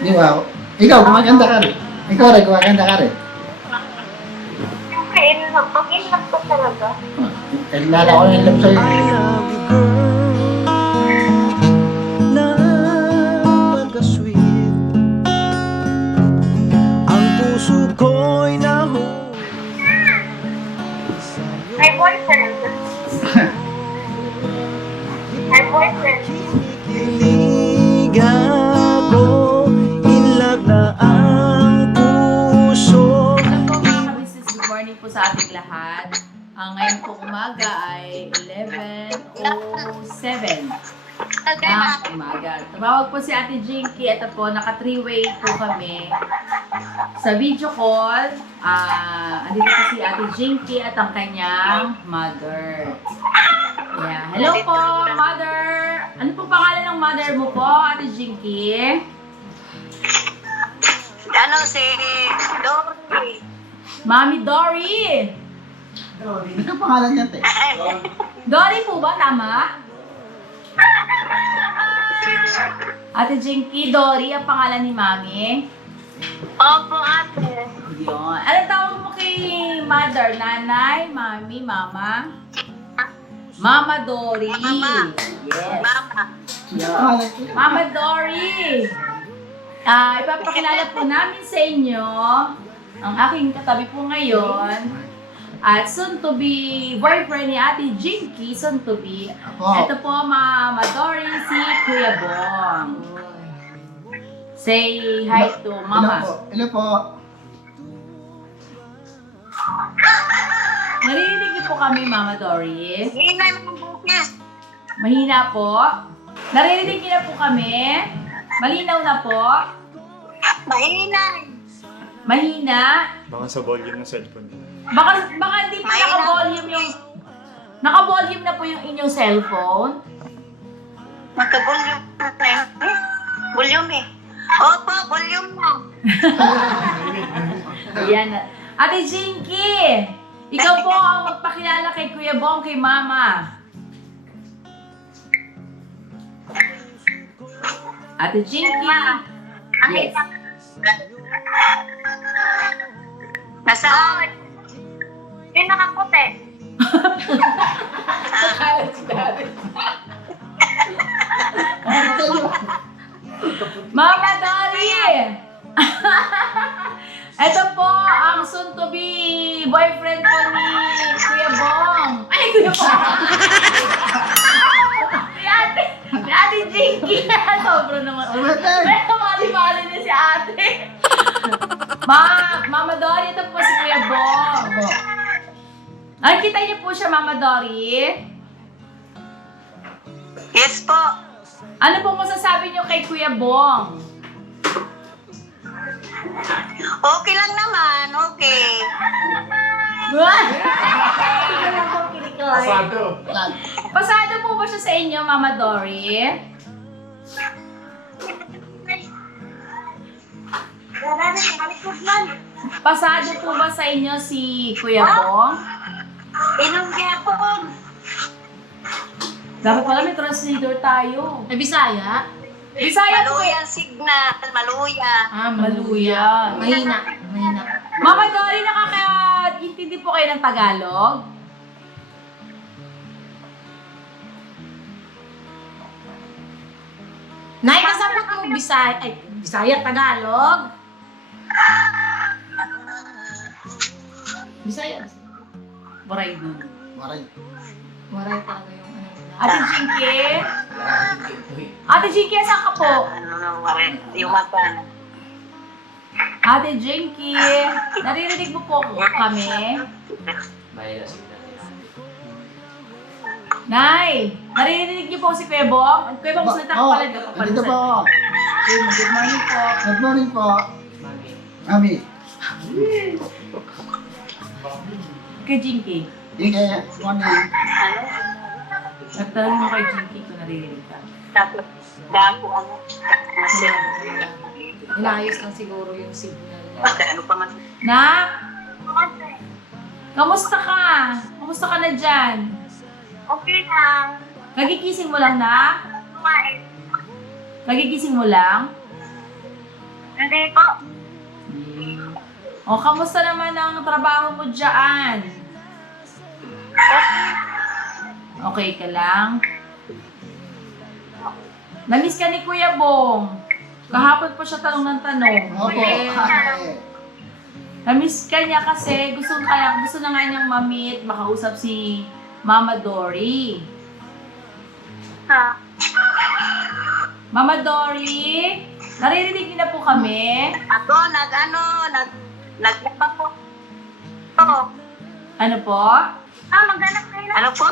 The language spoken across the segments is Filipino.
Di ba? Ikaw, gumaganda ka rin. Ikaw rin, gumaganda ka rin. Siyempre, in-love ko talaga. Lala ko ng love sa'yo. I love you, girl. Napaka-sweet. Ang puso ko'y nahulog sa'yo. My boyfriend. My boyfriend. Kinikilig ako, in love na ang puso. Alam po mga kabisnes, good morning po sa ating lahat. Ngayon po umaga ay 11:07 ng umaga. Tumawag po si Ate Jinky at po naka 3-way po kami sa video call. Andito po si Ate Jinky at ang kanyang mother. Yeah. Hello po, mother! Ano po pangalan ng mother mo po, Ate Jinky? Ano si Dory? Mami Dory! Ano ang pangalan niya, te? Dory po ba? Tama? Ate Jinky, Dory ang pangalan ni Mami. Opo, ate. Yun. Anong tawag mo kay mother? Nanay, mami, mama? Mama Dory. Mama. Yes. Mama. Yun. Mama Dory. Ipapakilala po namin sa inyo ang aking katabi po ngayon. At soon to be boyfriend ni Ate Jinky, soon to be. Ito po, Mama Dory, si Kuya Bong. Say hi to Mama. Hello po. Naririnig niyo po kami, Mama Dory. Hindi na yung bukis. Mahina po. Naririnig niyo na po kami. Malinaw na po. Mahina. Mahina. Baka sa volume ng cellphone. Baka hindi po naka-volume yung... Naka-volume na po yung inyong cellphone. Magka-volume na yun. Volume eh. Opo, volume na. Ayan na. Ate Jinky! Ikaw po ang magpakilala kay Kuya Bong, kay Mama. Ate Jinky! Yes. Nasaan? Yung nakaputi. Mama Dory! Ito po ang soon to be boyfriend po ni Kuya Bong. Ay, Kuya Bong! Si Ate Jinky! Sobra naman. Pero mali-mali na si Ate. Mama Dory, ito po si Kuya Bong. Ay, kita niyo po siya, Mama Dory. Yes po. Ano po masasabi niyo kay Kuya Bong? Okay lang naman. Okay. Pasado. Pasado po ba siya sa inyo, Mama Dory? Pasado po ba sa inyo si Kuya Bong? Inom kaya po. Dapat pala may translator tayo. Ay, Bisaya? Bisaya po. Maluya signal. Maluya. Maluya. Mahina. Mahina. Mama Dory, nakaka-intindi po kayo ng Tagalog? Nay, kasama ko Bisaya. Ay, Bisaya, Tagalog. Bisaya. Baray nun. Maray. Waray talaga yung ano nila. Ate Jinky? Ate Jinky, saan ka po? Yung mapa. Ate Jinky, naririnig mo po kami? Nay, naririnig niyo po si Kuya Bong? Kuya Bong, salita ka pala. Dito po. Good morning po. Good morning po. Mami. Kay Jinky. Good morning. Nagtanong mo kay Jinky kung naririnig ka. Tapos, dako ano. Inayos lang siguro yung signal niya. Ano pa man. Na? Kamusta ka? Kamusta ka na dyan? Okay lang. Nagigising mo lang na? Kumain. Nagigising mo lang? Hindi po. O, kamusta naman ang trabaho mo dyan? Okay ka lang? Namiss ka ni Kuya Bong. Kahapon pa siya tanong ng tanong. Opo. Namiss ka niya kasi gusto na nga niyang ma-meet, makausap si Mama Dory. Ha? Mama Dory, naririnig niyo na po kami. Ako, naglaba po. Oo. Ano po? Maghanap kayo na. Ano po?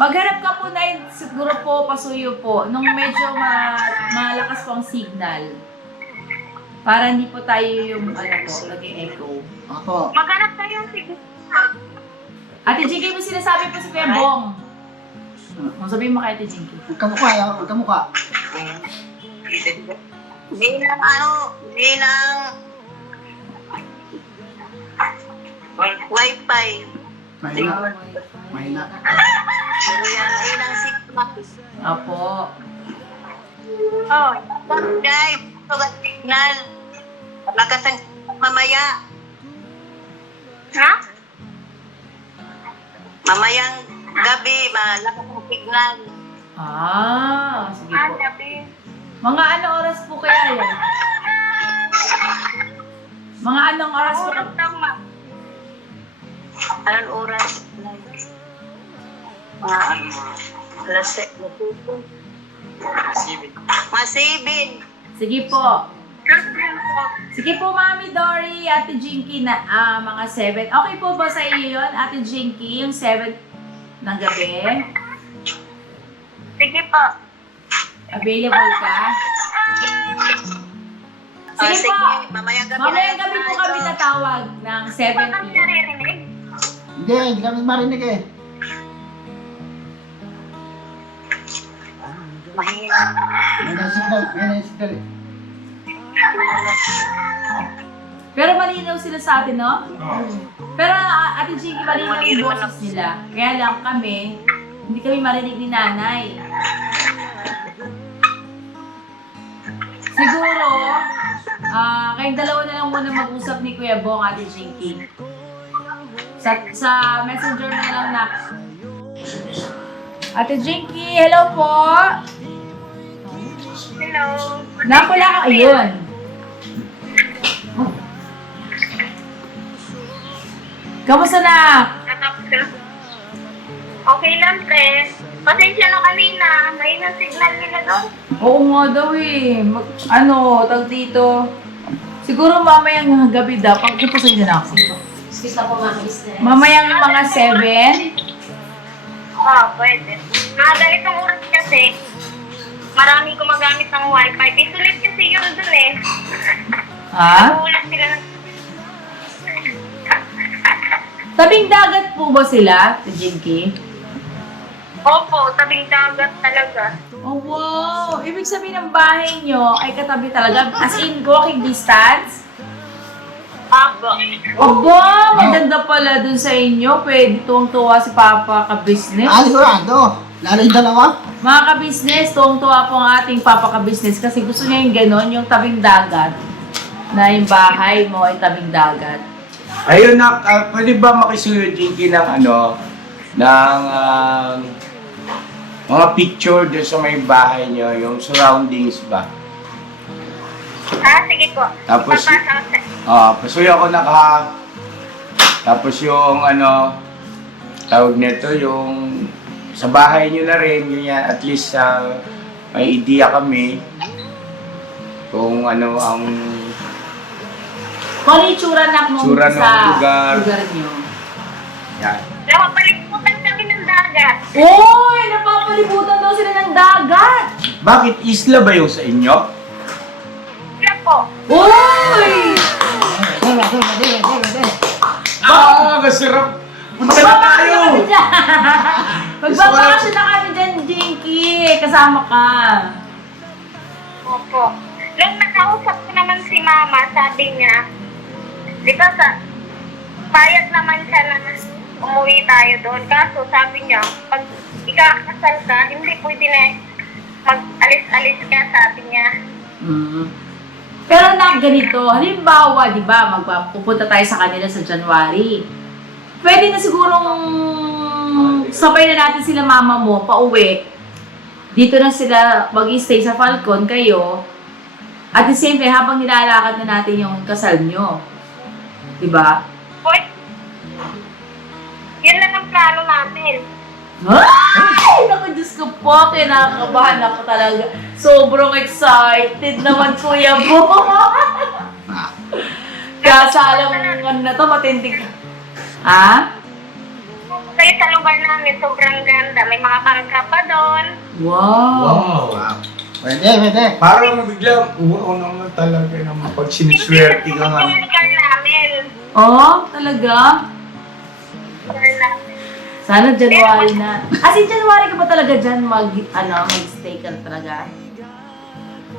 Maghanap ka po na siguro po, pasuyo po, nung medyo malakas po ang signal. Para hindi po tayo yung, naging echo. Opo. Maghanap kayo. Sige. Ate Jinky, may sinasabi po si Kuya Bong. Sabihin mo kay Ate Jinky. Magkamukha. Hindi ng Wi-Fi. Mahina. Pero yan ay ng signal. Apo. Oh, drive. Signal. Lakas ang mamaya. Ha? Mamayang gabi, malakas ang signal. Sige po. Gabi. Mga anong oras po kaya yan? Mga anong oras po? Anong oras? Alas 7. Masibin. Sige po. Sige po, Mami Dory, Ate Jinky, na mga 7. Okay po ba sa iyo yun, Ate Jinky, yung 7 ng gabi? Sige po. Available ka? Sige po. Mamayang gabi. Mamayang gabi po kami tatawag ng 7 p.m. Naririnig? Hindi kami marinig eh. Mahina. Yan ang signal eh. Pero malinaw sila sa atin, no? Pero Ate Jinky, malinaw yung boses nila. Kaya lang kami, hindi kami marinig ni Nanay. Siguro, kayong dalawa na lang muna mag-usap ni Kuya Bong, Ate Jinky. Sa messenger na lang na. Ate Jinky, hello po! Hello. Napula ka, ayun. Kamusta na? Okay lang, pre. Pasensya na kanina. May signal nila doon. Oo nga daw eh. Tag dito. Siguro mamayang gabi daw. Pagkipasay na ako. Kita ko nga business. Mamayang mga 7. Pwede. Ganitong oras kasi, maraming gumagamit ng wifi. Pisulit kasi yun doon eh. Ha? Ulat sila ng... Tabing dagat po ba sila, Jinky? Opo, tabing dagat talaga. Oh wow! Ibig sabihin ng bahay nyo ay katabi talaga. As in, walking distance? Opo. Aba! Maganda pala dun sa inyo. Pwede tuwang-tuwa si Papa ka-business. Sigurado. Lalo yung dalawa. Mga ka-business, tuwang-tuwa po ang ating Papa ka-business kasi gusto niya yung gano'n, yung tabing dagat. Na yung bahay mo ay tabing dagat. Ayun na, pwede ba makisuyo Jinky ng mga picture doon sa may bahay niyo, yung surroundings ba? Sige po. Tapos, Papasa. pasuyo ako tapos yung tawag nito, yung sa bahay niyo na rin, yun yan, at least may idea kami kung ano ang Kung ano yung tsura Tsura ng lugar. nyo. yan. Napapaliputan kami ng dagat. Uy! Napapalibutan daw sila ng dagat! Bakit isla ba yung sa inyo? Sila po. Uy! Kasarap! Punta na tayo! Magbabakasyon na kami dyan, Jinky! Kasama ka. Opo. Nung nakausap ko naman si Mama, sabi niya, di ba payag naman siya na umuwi tayo doon. Kaso sabi niya, pag ikakasal ka, hindi pwede na mag-alis-alis ka, sabi niya. Mm. Pero na ganito, halimbawa, di ba, pupunta tayo sa kanila sa January. Pwede na sigurong sabay na natin sila mama mo, pauwi. Dito na sila mag-stay sa Falcon, kayo. At the same time, habang nilalakad na natin yung kasal nyo. Di ba? Boy, yun lang ang plano namin. Ay! Naku, Diyos ko po, kinakabahan ako talaga. Sobrang excited naman, Kuya Bo. Kasalang ano na to, matinding. Ha? Kaya sa lugar namin, sobrang ganda. May mga bangka pa doon. Wow! Pwede. Parang biglang, naman talaga naman pag siniswerte ka nga. Yung lugar namin. Oh, talaga? Lugar namin. Sana January na. As in, January ka ba talaga dyan mag-stay ka talaga?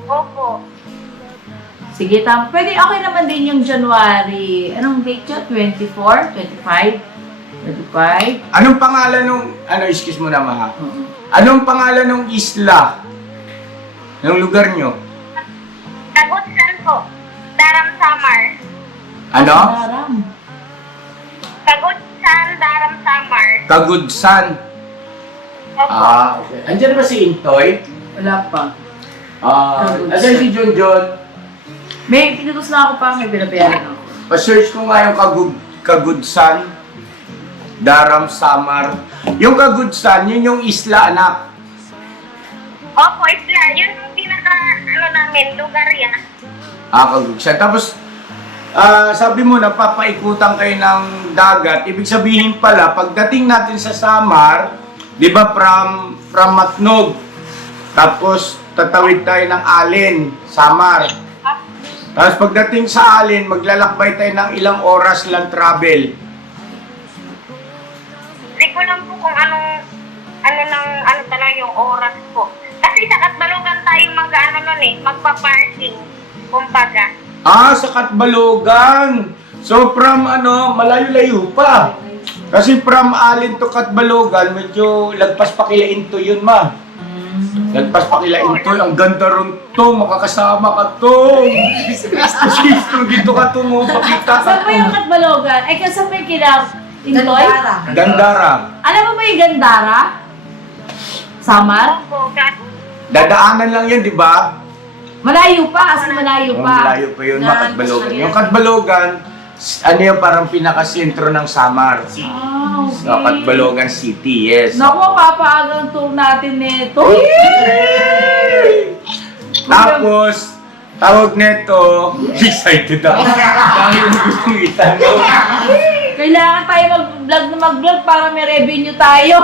Opo. Sige, pwede okay naman din yung January. Anong date yun? 24? 25? 25? Anong pangalan nung, excuse mo na maha. Anong pangalan nung isla? Ng lugar nyo? Kagutsan po. Daram Samar. Ano? Daram. Kagutsan, Daram Samar. Kagudsan. Opo. Okay. Andiyan ba si Intoy? Wala pa. Andiyan si John John. May pinutos na ako pa, may pinabayaran ako. Pa-search ko nga yung Kagudsan. Daram Samar. Yung Kagudsan, yun yung isla, anak. Opo, isla. Yun yung pinaka, namin, lugar yan. Kagudsan. Tapos, sabi mo, napapaikutan kayo ng dagat. Ibig sabihin pala, pagdating natin sa Samar, di ba from Matnog, tapos tatawid tayo ng Alin, Samar. Tapos pagdating sa Alin, maglalakbay tayo ng ilang oras lang travel. Hindi ko lang po kung ano talaga yung oras po. Kasi sa Katbalogan tayo magpa-parking, kumbaga. Sa Katbalogan. So from malayo-layo pa. Kasi from Alin to Katbalogan, medyo lagpas pa kila Into yun, ma. Lagpas pa kila Into, ang ganda ron to, makakasama ka to. Sisto, dito ka to mo, pakita ka Saan ba to. yung Katbalogan? Ay, saan ba yung Intoy? Gandara. Alam mo ba yung Gandara? Samar? Opo, Dadaanan lang yan, di ba? Malayo pa, as in malayo pa. Malayo pa yun, Katbalogan. Yung Katbalogan, yung parang pinakasentro ng Samar. Okay. Sa Katbalogan City, yes. Naku, papaagang tour natin nito. Tapos, tawag neto, excited ako. Dami yung gustong itanong. Kailangan tayo mag-vlog para may revenue tayo.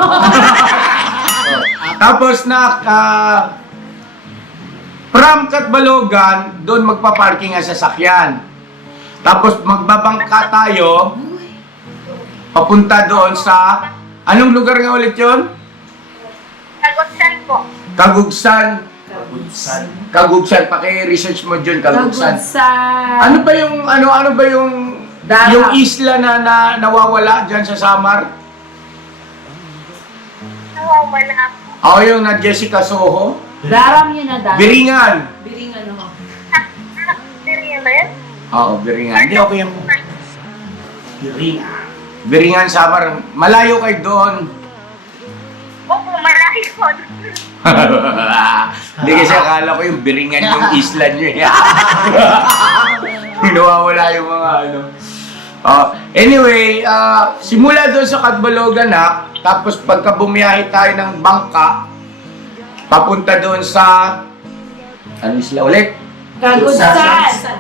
Tapos from Katbalogan, doon magpa-parking ang sasakyan. Tapos magbabangka tayo, papunta doon sa, anong lugar nga ulit yun? Kagutsan po. Kagugsan. Kagugsan, paki-research mo dyan, Kagugsan. Ano ba yung Daram. yung isla na nawawala dyan sa Samar? Nawawala po. Yung na Jessica Soho? Daram yun na, Daram. Biringan. Biringan mo. Siriya ba yun? Biringan. Hindi, okay yan po. Biringan, Samar. Malayo kayo doon. Opo, marami po. Hindi kasi akala ko yung Biringan yung isla nyo eh. Nawawala yung mga Anyway, simula doon sa Katbalogan tapos pagka bumiyahe tayo ng bangka, papunta doon sa, ano isla ulit? Kagudsan.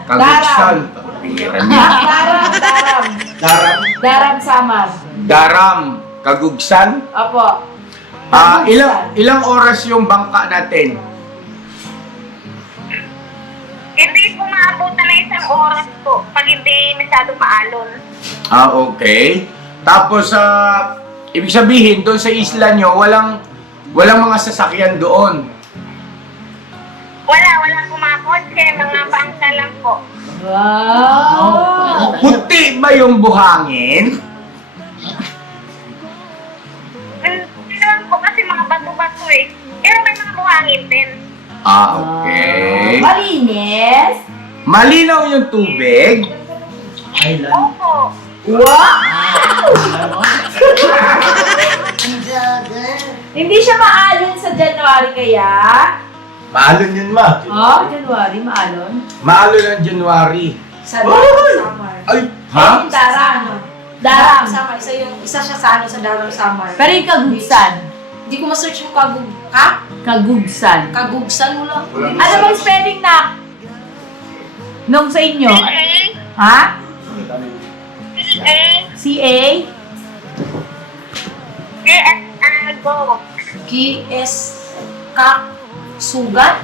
Kagudsan. Daram. Daram, Samar. Daram. Kagugsan. Opo. Ilang oras yung bangka natin? Hindi po maabutan na isang oras po pag hindi masyado maalon. Okay. Tapos, ibig sabihin, doon sa isla nyo, walang mga sasakyan doon. Walang mga kotse, mga bangka lang po. Wow. Puti ba yung buhangin? Hindi naman po kasi mga bato-bato eh. Pero may mga buhangin din. Okay. Malinis. Malinaw yung tubig. Opo. Wow! Hindi siya maalon sa January kaya? Maalon yun, ma. Oh, January, maalon. Maalon ang January. Sa summer. Ay, Ha? Daram. Daram. Summer. Isa siya sa sa Daram Summer. Pero yung kagugsan. Hindi ko ma-search yung Kagugsan. kagugsan mo lang. Ano bang spelling na? Nung sa inyo? Ha? C-A? Go. K-S sugat.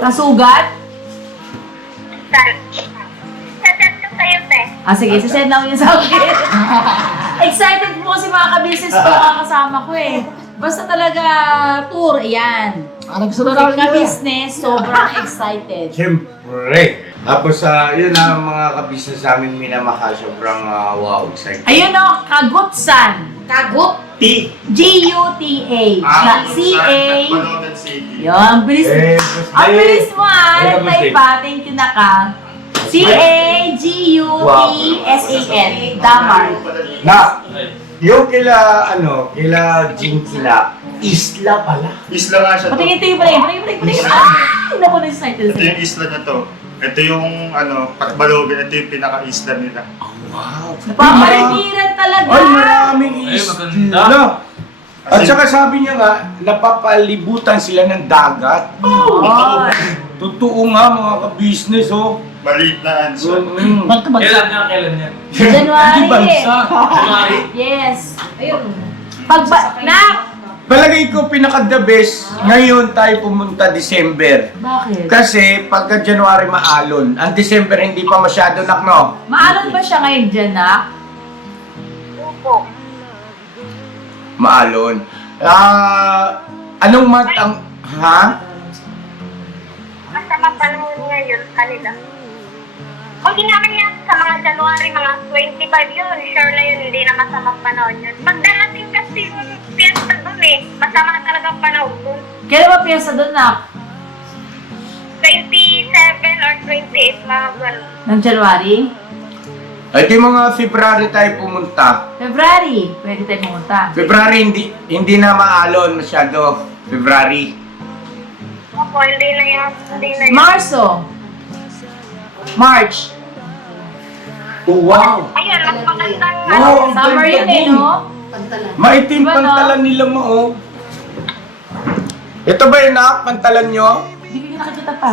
Kasugat? Saset ko sa'yo, te. Sige, sasend na ko yun sa akin. Excited po kasi mga ka-business ko, mga kasama ko eh. Basta talaga tour, ayan. Gusto na namin Ka-business, sobrang excited. siyempre. Tapos, yun ang mga kabisnes namin minamahal. Sobrang wow, excited. Ayun o, Kagutsan. Kagut. G-U-T-A. C-A. Malonan City. Yun, ang bilis. Ang bilis mo Eh, Tay pa, thank you na ka. C-A-G-U-T-S-A-N. Damar. Na, yung kila Jinky na, isla pala. Isla nga siya to. Patingin pala yun. Patingin. Ay! Naku na yung title Ito yung isla na to. Ito yung Patbalogan. Ito yung pinaka-isla nila. Wow. Pamariniran talaga. Ay, maraming isla. At saka sabi niya nga, napapalibutan sila ng dagat. Ay. Totoo nga mga ka-business, oh. Maliit na answer. Ba't ka Kailan yan? January. Hindi bansa. January? Yes. Ayun. Palagay ko pinaka-the best, ngayon tayo pumunta December. Bakit? Kasi pagka January maalon, ang December hindi pa masyado nakno. Maalon ba siya ngayon dyan, nak? Opo. Maalon. Anong month ang... Ha? Masama panahon ngayon kanila. Kung di naman yan sa mga January, mga 25 yun, sure na yun, hindi na masamang panahon yun. Magdarating kasi yung fiesta dun eh, masama talaga panahon dun. Kailan ba piyesa doon, nak? 27 or 28, mga ganun. Ng January? Ay di mga February tayo pumunta. February. Pwede tayo pumunta. February hindi na maalon masyado. February. Opo, hindi na yan, hindi na yan. Marso. March. Oh, wow! Ayun, mas magandang Wow! Summer yun eh, no? Pantalan. Maitim Diba, no? pantalan nila mo, oh. Ito ba yun, nak? Pantalan nyo? Hindi ko nakikita pa.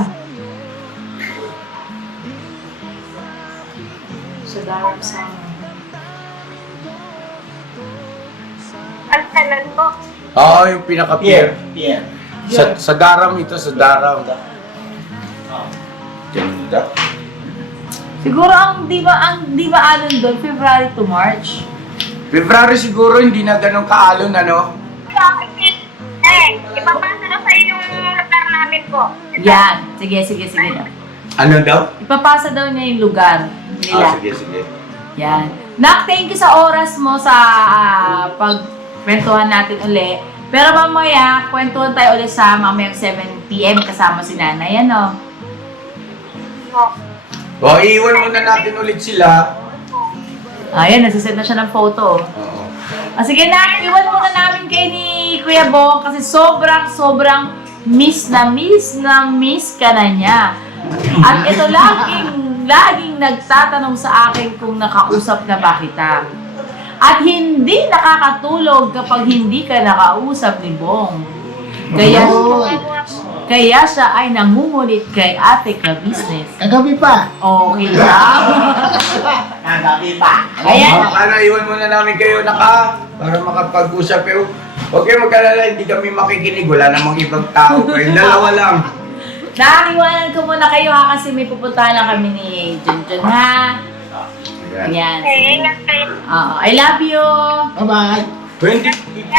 Sa Daram Summer. Ang talan po. Oo, yung pinaka-pier. Sa Daram ito, sa Daram. Ganda. Siguro di ba alon doon, February to March? February siguro hindi na ganun kaalon, ano? Ipapasa na sa yung lugar namin po. Yan. Sige na. Ano daw? Ipapasa daw niya yung lugar nila. Sige. Yan. Nak, thank you sa oras mo sa pagkwentuhan natin uli. Pero mamaya, kwentuhan tayo ulit sa mamayang 7 p.m. kasama si nanay, ano? O, iiwan muna natin ulit sila. Ayan, nagsisend na siya ng photo. Oo. Sige na, iwan muna namin kay ni Kuya Bong kasi sobrang miss ka na niya. At ito laging nagtatanong sa akin kung nakausap na ba kita. At hindi nakakatulog kapag hindi ka nakausap ni Bong. Kaya siya ay nangungulit kay ate ka-business. Kagabi pa. Okay lang. Kagabi pa. Ayan. Ana, iwan muna namin kayo para makapag-usap kayo. Huwag kayo mag-alala, hindi kami makikinig. Wala namang ibang tao. Kayong dalawa lang. Nakakiwanan ko muna kayo ha kasi may pupuntahan na kami ni Junjun ha. Ayan. Okay, ingat kayo. I love you. Bye-bye. 20,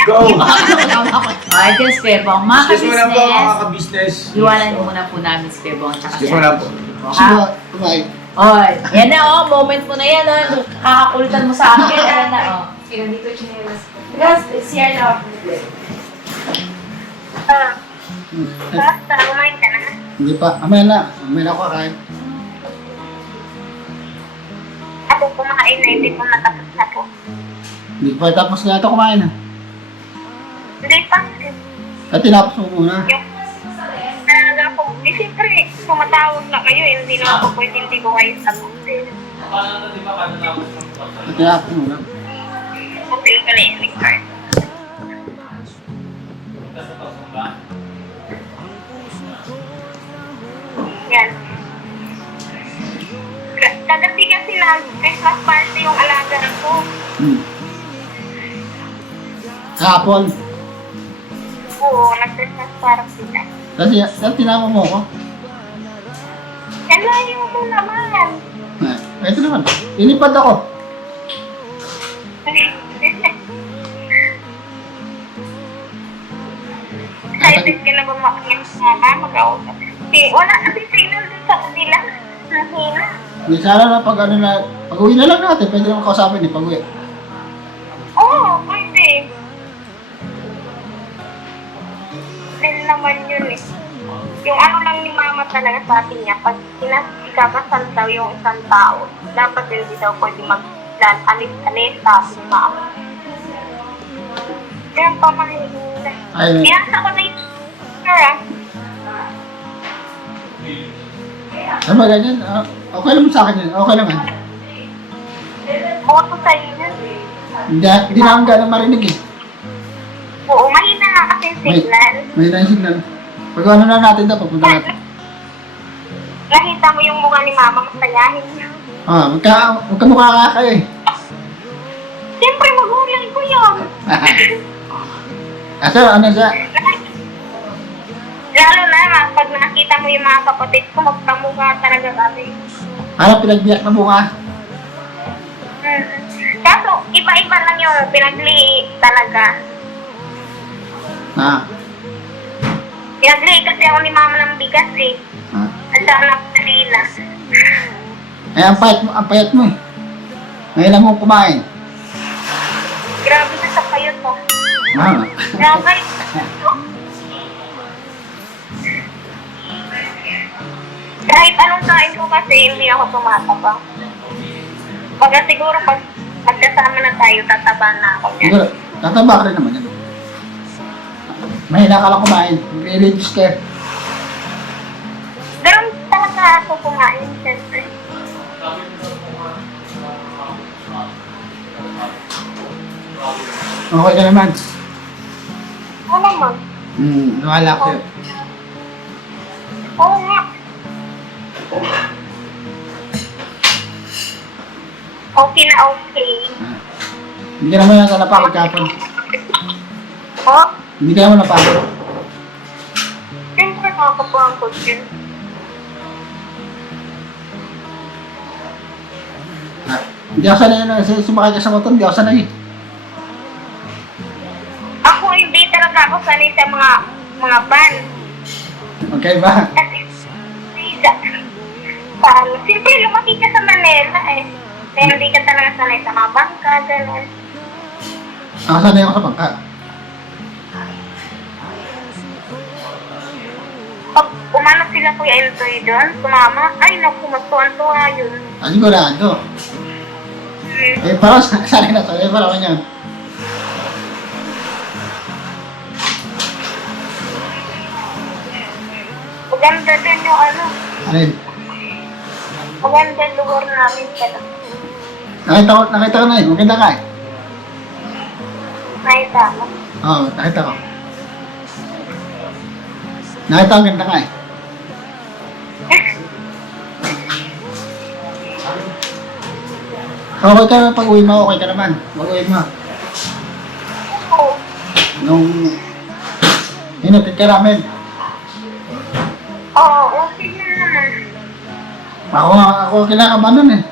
go! Okay, just Pebong. Mga Excuse mo na po, mga ka-business, ka-business. iwanan muna po namin si Pebong. Excuse mo na po. Ha? Bye. Oy, yan na moment mo na yan. Kakakulitan mo sa akin. Yan na Kaya dito chinelas ko. Guys, CR na. Basta, kumain ka na. Hindi pa. Mamaya na. Mamaya na ako kakain. Ako kumain na, hindi po natapos na po. Hindi pa tapos na ito kumain ha. Hindi pa. At tinapos mo muna. Yung talaga po, siyempre, pumatawag na kayo, hindi na ako pwede hindi ko kayo sagutin. At tinapos mo muna. Okay ka na yung card. Yan. Kagabi kasi na Christmas party yung alaga ko. Hapon. Oo, nag-Christmas party na. Kasi tinapos mo ako. Yan lang yung mo naman. Ito naman. Inipad ako. Excited ka na ba mag-ausap? Wala kasi signal din sa kanila. Nahina. Hindi sana na pag ano na, pag uwi na lang natin, pwede naman kausapin eh, pag uwi. Oo, pwede. Din naman yun eh. Yung ano lang ni mama talaga sa akin niya, pag ikakasal daw yung isang tao, dapat hindi daw pwede mag-alis-alis sa mama. Kaya pa mahihila. Ayun. Pinasa ko na yung sir. Ano ba ganyan? Okay naman sa akin yun. Okay naman. Boto sa'yo yun. Hindi na akong gano'ng marinig eh. Oo, mahina nga kasi yung signal. May na yung signal. Pag ano na natin daw, papunta natin. Nakita mo yung mukha ni mama, masayahin niya. Magkamukha ka kayo eh. Siyempre, magulang ko yun. Kaso ano siya? Lalo na, pag nakita mo yung mga kapatid ko, magkamukha talaga kami. Parang pinagbiyak na mukha. Kaso, iba-iba lang yung pinagli talaga. Pinagli kasi ako ni mama ng bigas eh. At saka nagsalila. Eh, ang payat mo eh. Ngayon lang mo kumain. Grabe ka sa kayo to. Grabe. Kahit anong kain ko kasi hindi ako tumataba. Pagka siguro pag magkasama na tayo, tataba na ako niyan. Siguro, tataba ka rin naman yan. Mahina ka lang kumain. Re-reduce ka. Ganun talaga ako kumain, siyempre. Okay ka naman. Oo naman. Nawala ko yun. Oo nga. Okay na okay. Hindi ka naman nasa napakot kapon. Oh, Hindi ka naman napakot. siyempre makakapangkot yun. Hindi ako sanay na sumakay ka sa motor. Hindi ako sanay. Ako hindi talaga ako sanay sa mga van. Okay ba? Kasi, siyempre lumaki ka sa Manila eh. Kaya hindi ka talaga sanay sa mga bangka, gano'n. Ako sanay ako sa bangka. Pag umano sila Kuya Entoy doon, sumama, ay naku, magtuwan-tuwa yun. Sigurado. Eh, parang sanay na sanay. Parang yun. Maganda din yung ano, Alin? maganda yung lugar namin pala. Nakita ko na eh. Maganda ka eh. Nakita mo. Oo, nakita ko. Nakita ko, ganda ka eh. Okay ka naman pag uwi mo, okay ka naman. Pag uwi mo. Oo. Nung inatid ka namin. Oo, okay na naman. Ako kinakabahan nun eh.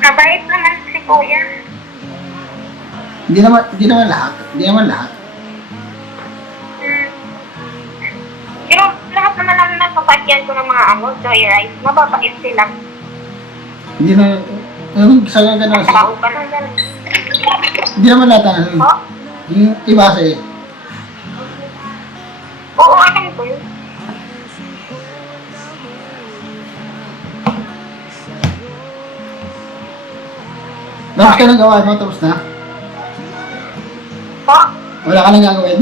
Mabait naman si Kuya. Hindi naman lahat. Hindi naman lahat. Pero lahat naman ang napapagyan ko ng mga joyride, mababait sila. Hindi na, sa gano'n. Tao ka na gano'n. Hindi naman lahat ano. Oh? Yung iba kasi, Oo, alam ko yun. Tapos ka nang gawa mo, tapos na? Po, Wala ka nang gagawin?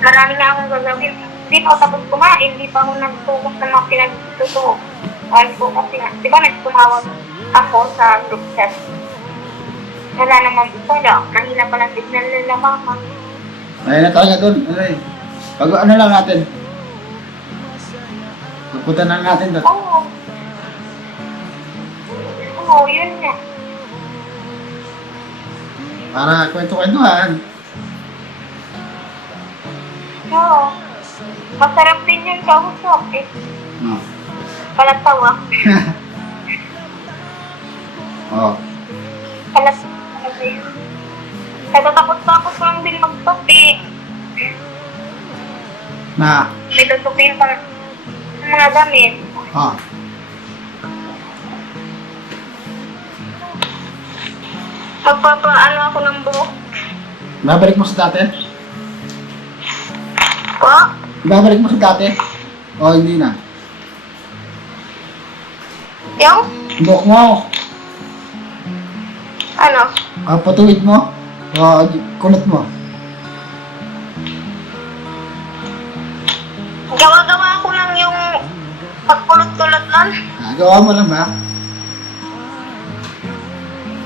marami nga akong gagawin. Hindi pa ako tapos kumain, hindi pa ako nagtutok ng mga pinagtutok. Ayun po kasi nga, di ba nagtumawag ako sa group chat? Wala naman po na, mahina pa lang signal nila mama. Ayun na talaga doon. Ano eh. Pag ano lang natin. Pupunta na natin doon. Oo. Oo, yun nga. Para kwento-kwentuhan. Oo. Masarap din yung kausap eh. No. Palatawa. Oh. Palatawa din. Katatapos-tapos ko lang din magtupi. Na. May tutupin pa ng mga damit. Oh. Magpapaano ako ng buhok. Babalik mo sa dati? Po? Babalik mo sa dati? O hindi na? Yung? Buhok mo. Ano? Patuwid mo. O kunot mo. Gawa-gawa ko lang yung pagkulot-kulot nun. Gawa mo lang ba?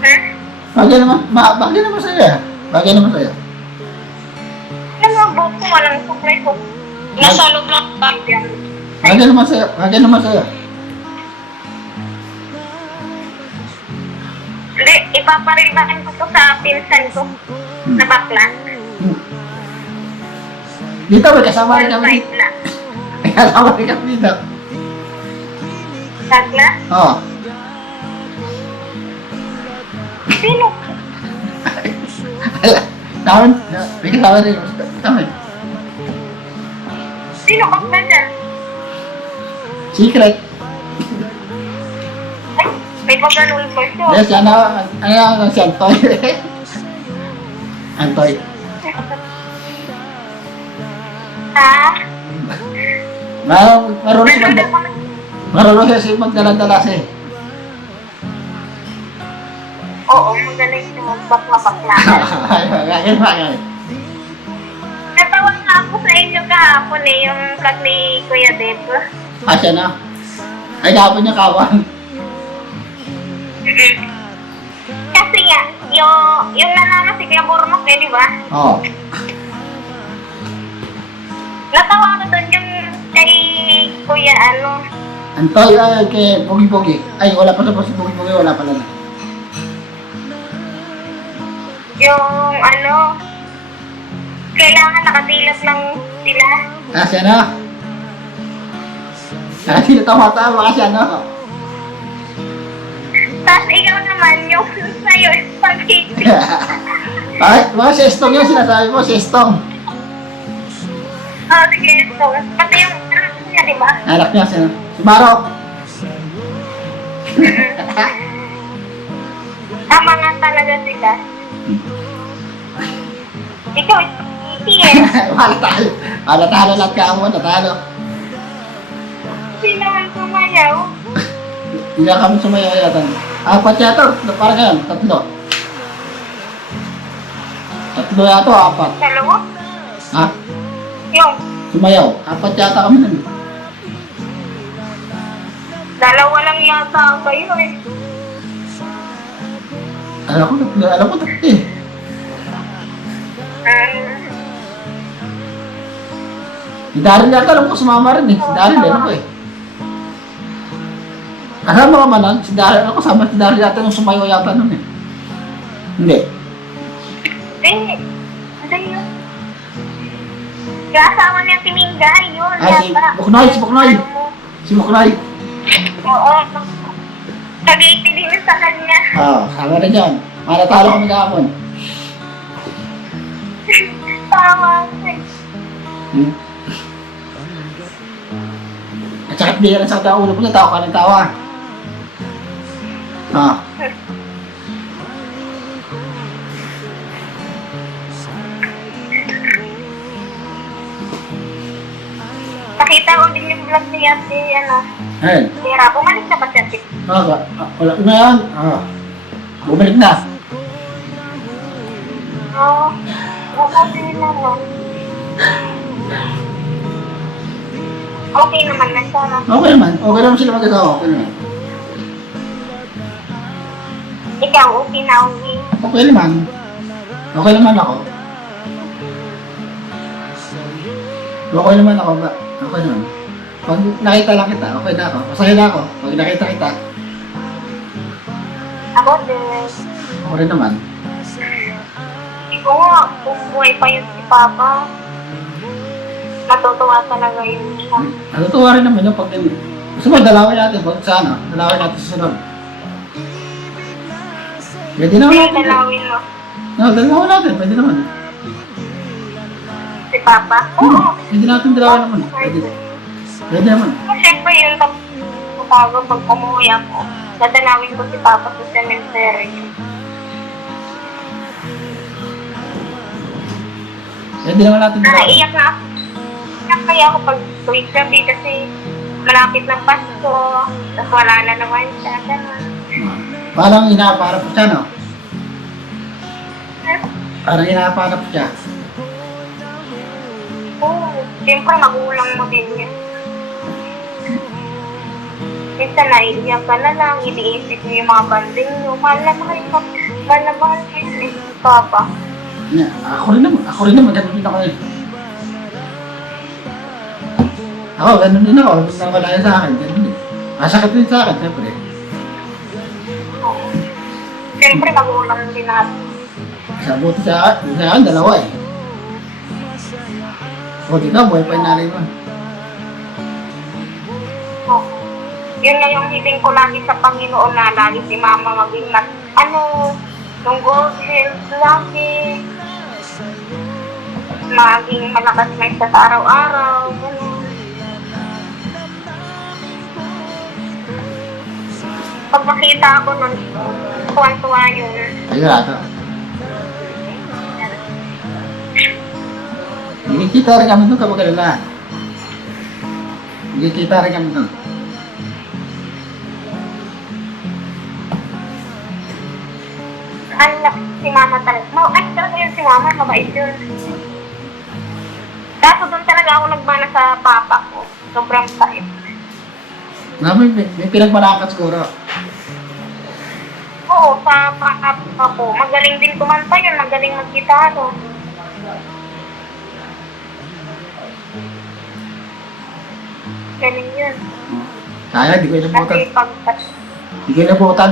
Hmm? Bagay naman sa'yo. Bagay naman sa'yo. Ano mga buhok ko, walang suklay ko. Nasa loob lang bag yan. Bagay naman sa'yo. Bagay naman sa'yo. Hindi, ipaparibakan ko to sa pinsan ko. Na bakla. Dito may kasama rin kami. Side na. May kasama rin kami dito. Bakla? Oo. Sino? Dami. May kasama rin. Dami. Sino bakla dyan? Secret. Ay, may pagganul pa siya. Yes, ano si Antoy. Antoy. Ha? Marunong siya siya magdala-dala siya. Oo, magaling siya magbakla-bakla. Ganyan ba yan? Natawa nga ako sa inyo kahapon eh, yung vlog ni Kuya Deb. Siya na. Ay, kapon niya kawan. Kasi nga, yung nanalo si Kuya Bormok eh, di ba? Oo. Natawa ko doon yung kay Kuya Antoy, ay, kay Pogi-Pogi. Ay, wala pa sa si Pogi-Pogi, wala pala na. yung kailangan nakadilap lang sila. Siya na. Hindi na tama-tama siya, no? Tapos ikaw naman yung sa'yo, spaghetti. Bakit? Mga sestong yan, sinasabi mo, sestong. Oh, sige, so, pati yung anak niya, di ba? Anak niya, si Baro. Tama nga talaga sila. Ikaw, spaghetti eh. Wala tayo. Wala talo lahat ka mo, natalo. Hindi naman sumayaw. Hindi na kami sumayaw yata. Apat yata, parang yan, tatlo. Tatlo yata, apat. Dalawa? Ha? Yung, Sumayaw. Apat yata kami nun. dalawa lang yata kayo eh. Alam ko tatlo eh. Si Daryl yata, alam ko sumama rin eh. Si Daryl, alam ko eh. Alam mo naman lang, si Daryl, alam ko sama si Daryl yata nung sumayaw yata nun eh. Hindi. Hindi yun. Kasama niya si Mingay, yun. Si yata. Buknoy, si Buknoy. Ano mo? Si Buknoy. Oo. Cavite din sa kanya. Sama rin yan. Malatalo kami kahapon. Tama. At saka hindi yan sa ulo ko niya, tawa ka ng tawa. Nakita ko din yung vlog niya si Ayun. Mira. Bumalik na ba siya? Wala. Ngayon, Bumalik na. Oo. Okay naman. Okay naman na siya. Okay naman. Okay naman sila mag-asawa. Okay naman. Ikaw, okay na okay. Okay naman. Okay naman ako. Okay naman ako ba? Okay naman. Pag nakita lang kita, okay na ako. Masaya na ako. Pag nakita kita, Ako din. okay rin naman. Oo, kung buhay pa yun si Papa, matutuwa talaga yun siya. Natutuwa rin naman yung pag gusto mo, dalawin natin. Pag sa ano, dalawin natin sa sunod. Pwede naman Kaya natin. dalawin mo No, dalawin natin. Pwede naman. si Papa. Oo. Pwede natin dalawin naman. Pwede. Pwede naman. Siyempre yun, bago pag umuwi ako, dadalawin ko si Papa sa cemetery. Pwede naman natin dalawin. Naiyak na ako. Iyak kaya ako pag tuwing gabi kasi malapit ng Pasko, tapos wala na naman siya. Ganun. Parang inapanap ko siya, no? Parang inapanap ko siya. Oo, siyempre magulang mo din yan. Minsan naiiyak ka na lang, iniisip mo yung mga banding mo. Mahal na mahal ka. Mahal na mahal ka yun eh, Papa. Yeah, ako rin naman, ganun din ako eh. Ako, ganun din ako, nawala yan sa akin, ganun din. Masakit din sa akin, siyempre. Siyempre magulang din natin. Buti sa akin, dalawa eh. Buti ka, buhay pa yung nanay mo. Oo. Yun nga yung hiling ko lagi sa Panginoon na lagi si Mama maging nung gold health lagi. Maging malakas na isa sa araw-araw. Ganun. Pag makita ako nun, tuwan-tuwa yun. Ayun ata. Nagkikita rin kami doon kapag alala. Nagkikita rin kami doon. Anak, si Mama talaga. Ay, talaga yun si Mama, mabait yun. Kaso doon talaga ako nagmana sa papa ko. Sobrang sakit. May pinagmalakan siguro. Oo, sa papa ko. Magaling din kumanta yun, magaling mag-gitaro. Galing yun. Kaya, di ko inabutan. Kasi pag... Di ko inabutan.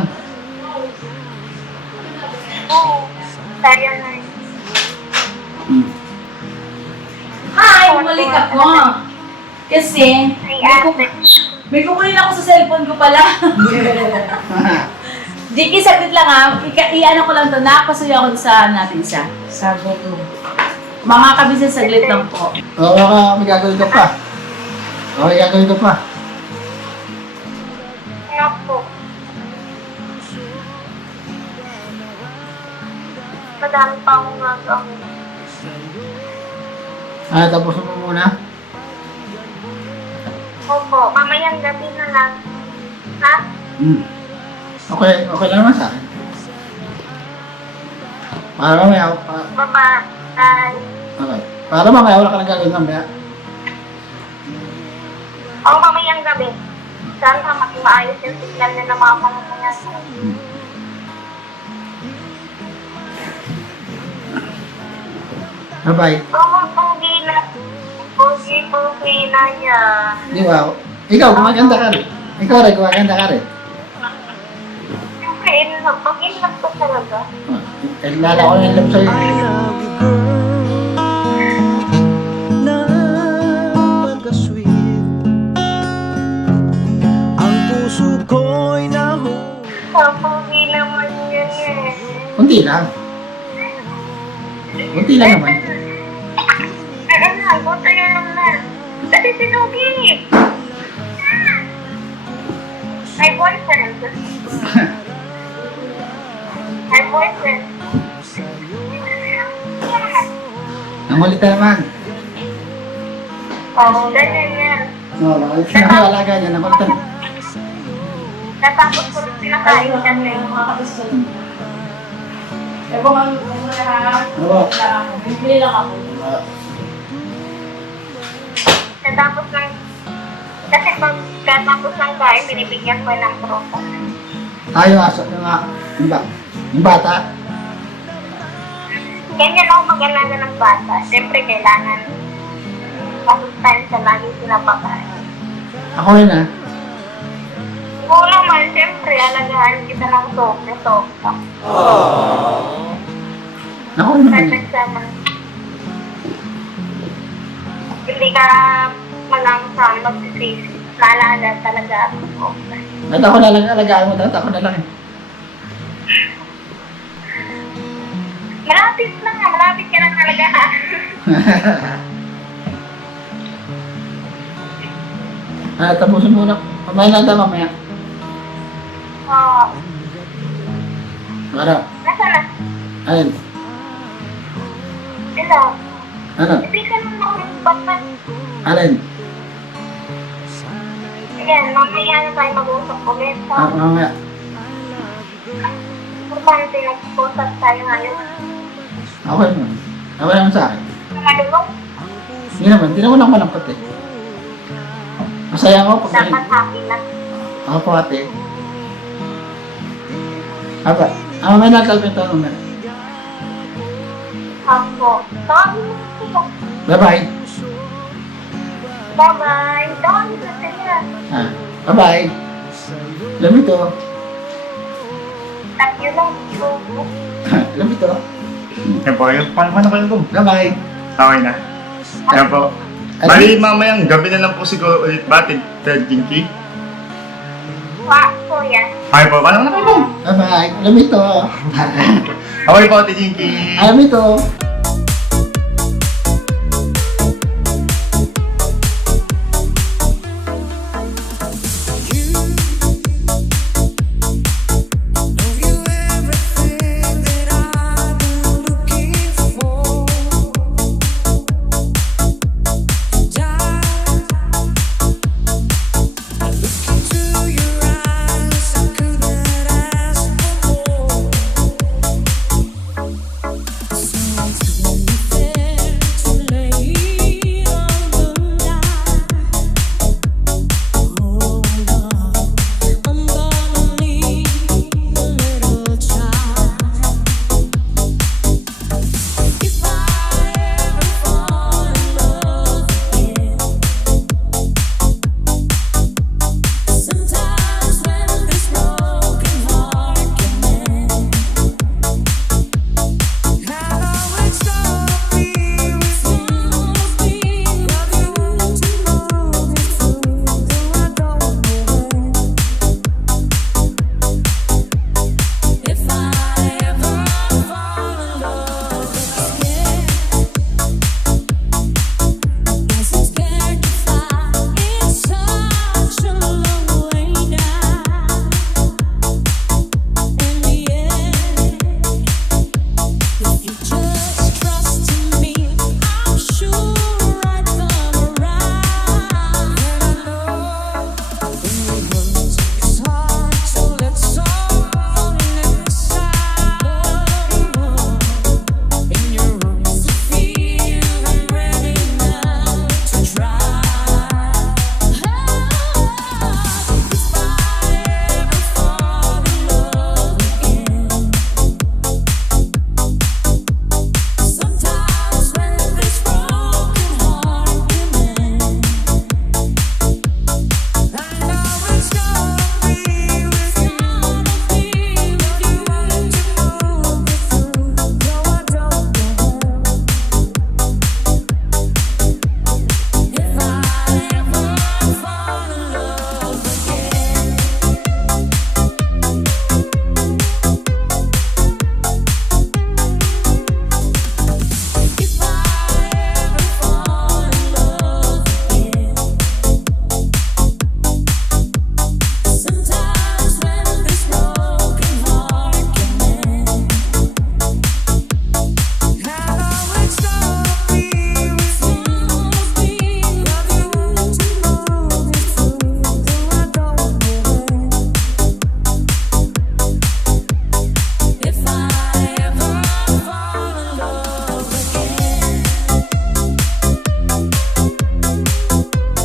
Oo, sayang na yun. Hi! Bumalik ako. Kasi, Ay, ate. may kukunin ako sa cellphone ko pala. Jiki, saglit lang ha. I-ano ko lang to. Nakapasuyo ako sa natin isa. Sa room. Mga kabisnes, saglit lang po. Oo, baka may gagawin ka pa. Okay, gagawin ka pa. Ano po? Madami pa akong gagawin. Tapos mo muna. Opo, mamayang gabi na lang. Ha? Okay, okay lang naman sa akin. Para mamaya, Bye-bye. okay. Para mamaya wala ka nang gagawin mamaya. Oo, mamayang gabi. Sana maging maayos yung signal na ng mga mamamayan. Bye-bye. Oo, pogi na. Pogi na yan. Di ba? Ikaw, gumaganda ka rin. Ikaw rin, gumaganda ka rin. Siyempre, pag-inlove ko talaga. Lala ko ng love sa'yo. I love you, girl. Napaka-sweet. Ang puso ko'y nahulog. Pogi naman yun eh. Kunti lang. Kunti lang naman. Buto yun lang na. Kasi si Nugi. My boyfriend. My boyfriend. Nangulit ka naman. Oo, ganyan yan. Oo, nangulit ka naman. Alaga niya, nangulit ka. Natapos ko rin pinakain kasi. Eh, kung ano na ha? Oo. Bibili lang ako. Natapos ng... Kasi pag katapos ng kain, binibigyan ko ng prutas. Tayo aso yung bata. Ganyan ako mag-alaga ng bata. Siyempre, kailangan masustansya lagi sila pagkain. Ako rin ah. Oo naman, siyempre, alagaan kita ng sobra. Ako rin naman eh. Perfect naman. Hindi ka malangsang magsisisi. Naalala talaga ako. Ba't ako na lang alagaan mo? Ba't ako na lang eh. Malapit ka na talaga ha. Tapusin muna. Mamaya na tayo mamaya. Oo. Ano? Nasa na? Ayun. Hello? Ano? Hindi ka nang makapagpapat. Alin? Ayan, mamaya na tayo mag-uusap ulit. Mamaya. Importante nag-usap tayo ngayon. Okay naman. Okay naman sa akin. Malulong, Hindi naman ako malangkot eh. Masaya ako pag dapat happy lang. ako po ate. Apa? Mamaya na kalpin ito naman. Ako. Tawagin mo sila. Bye-bye. Bye-bye. Tawagin mo sila. Bye-bye. Alam ito. Tap you lang. Alam ito. Yan po, yung paano kayo gum? Bye-bye. Okay na. Yan po. Bali, mamayang gabi na lang po siguro ulit batid, Ted Jinky. Kuya. Okay po, paano na kayo gum? Bye-bye. Alam ito. Okay po, Ted Jinky. Alam ito.